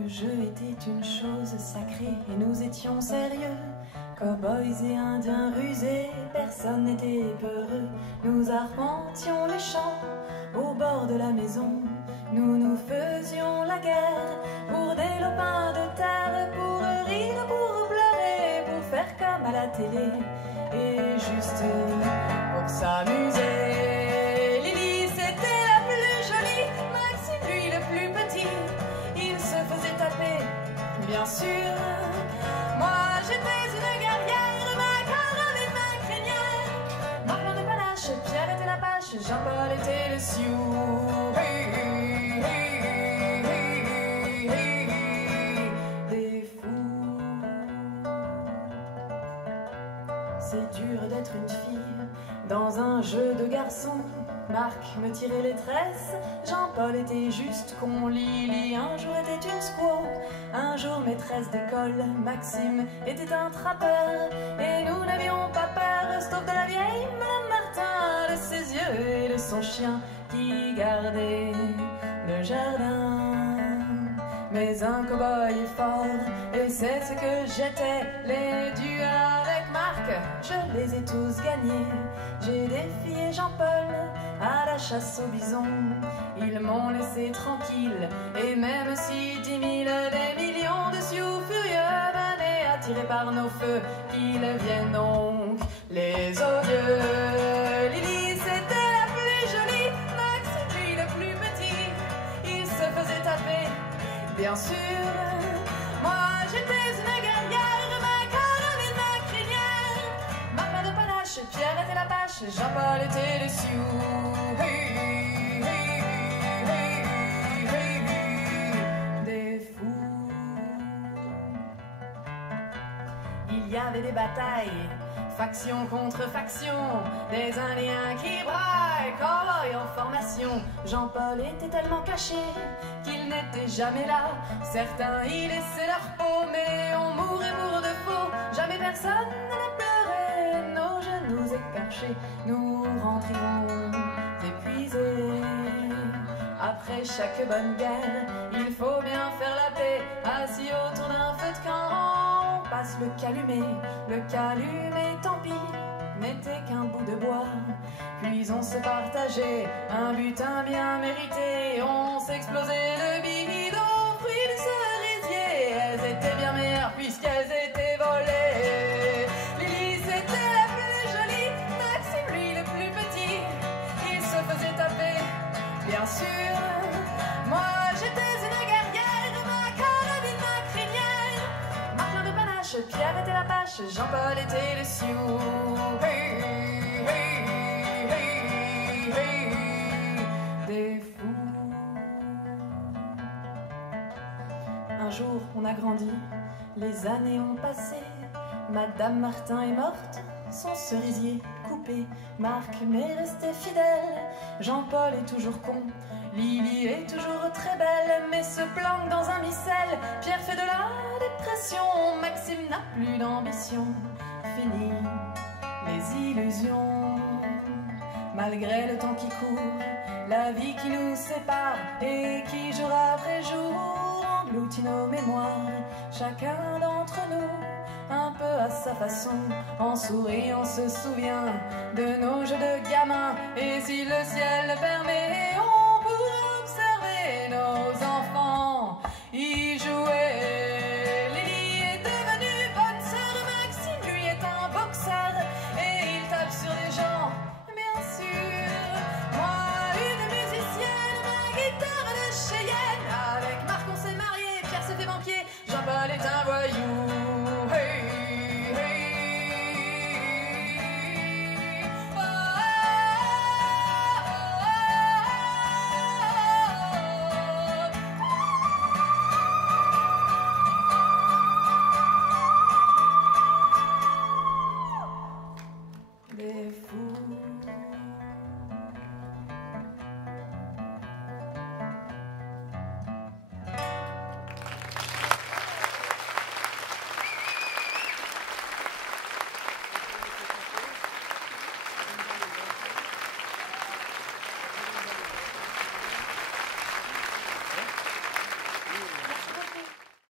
le jeu était une chose sacrée et nous étions sérieux. Cowboys et indiens rusés, personne n'était peureux. Nous arpentions les champs au bord de la maison. Nous nous faisions la guerre pour des lopins de terre, pour rire, pour pleurer, pour faire comme à la télé et juste pour s'amuser. Lily, c'était la plus jolie, Maxime, lui le plus petit, il se faisait taper, bien sûr. Moi, j'étais une guerrière, ma carabine, ma crinière, Marlon de panache, Pierre était l'Apache, Jean-Paul était le Sioux. Hey, hey, hey, hey, hey, des fous. C'est dur d'être une fille dans un jeu de garçons. Marc me tirait les tresses, Jean-Paul était juste con. Lily un jour était une squaw, un jour maîtresse d'école. Maxime était un trappeur et nous n'avions pas peur, sauf de la vieille Madame Martin, de ses yeux et de son chien qui gardait le jardin. Mais un cow-boy est fort et c'est ce que j'étais. Les duels avec Marc, je les ai tous gagnés. J'ai défié Jean-Paul à la chasse au bison. Ils m'ont laissé tranquille et même si 10 000 des millions de sioux furieux venaient attirés par nos feux, qu'ils viennent donc les odieux. Lily, c'était la plus jolie, Max, lui le plus petit, il se faisait taper, bien sûr. Moi, j'étais une guerrière, ma carabine, ma crinière, Marlon de panache, Pierre était l'Apache, Jean-Paul était le Sioux. Hey, hey, hey, hey, hey, des fous. Il y avait des batailles, faction contre faction, des Indiens qui braillent, cow-boys en formation. Jean-Paul était tellement caché qu'il n'était jamais là. Certains y laissaient leur peau, mais on mourait pour de faux. Jamais personne ne pleurait, nos genoux écorchés, nous rentrions épuisés. Après chaque bonne guerre, il faut bien faire la paix. Assis autour d'un feu de camp, on passe le calumet, tant pis, n'était qu'un bout de bois. Puis on se partageait un butin bien mérité, on s'explosait le bidon, fruits de cerisier. Elles étaient bien meilleures puisqu'elles étaient volées. Lily, c'était la plus jolie, Maxime, lui le plus petit, il se faisait taper, bien sûr. Moi, j'étais une guerrière, ma carabine, ma crinière, Marlon de panache, Pierre était l'Apache, Jean-Paul était le Sioux. Hey, hey, hey, hey, des fous. Un jour, on a grandi, les années ont passé. Madame Martin est morte, son cerisier coupé. Marc m'est resté fidèle, Jean-Paul est toujours con. Lily est toujours très belle, mais se planque dans un micelle. Pierre fait de la dépression, Maxime n'a plus d'ambition. Fini les illusions, malgré le temps qui court, la vie qui nous sépare et qui jour après jour engloutit nos mémoires. Chacun d'entre nous, un peu à sa façon, en souriant se souvient de nos jeux de gamins. Et si le ciel le permet, on pourra observer nos enfants y jouer. Lily est devenue bonne sœur, Maxime lui est un boxeur et il tape sur des gens, bien sûr. Moi, une musicienne, ma guitare de Cheyenne, avec Marc on s'est marié, Pierre s'est fait banquier, Jean-Paul est un voyou.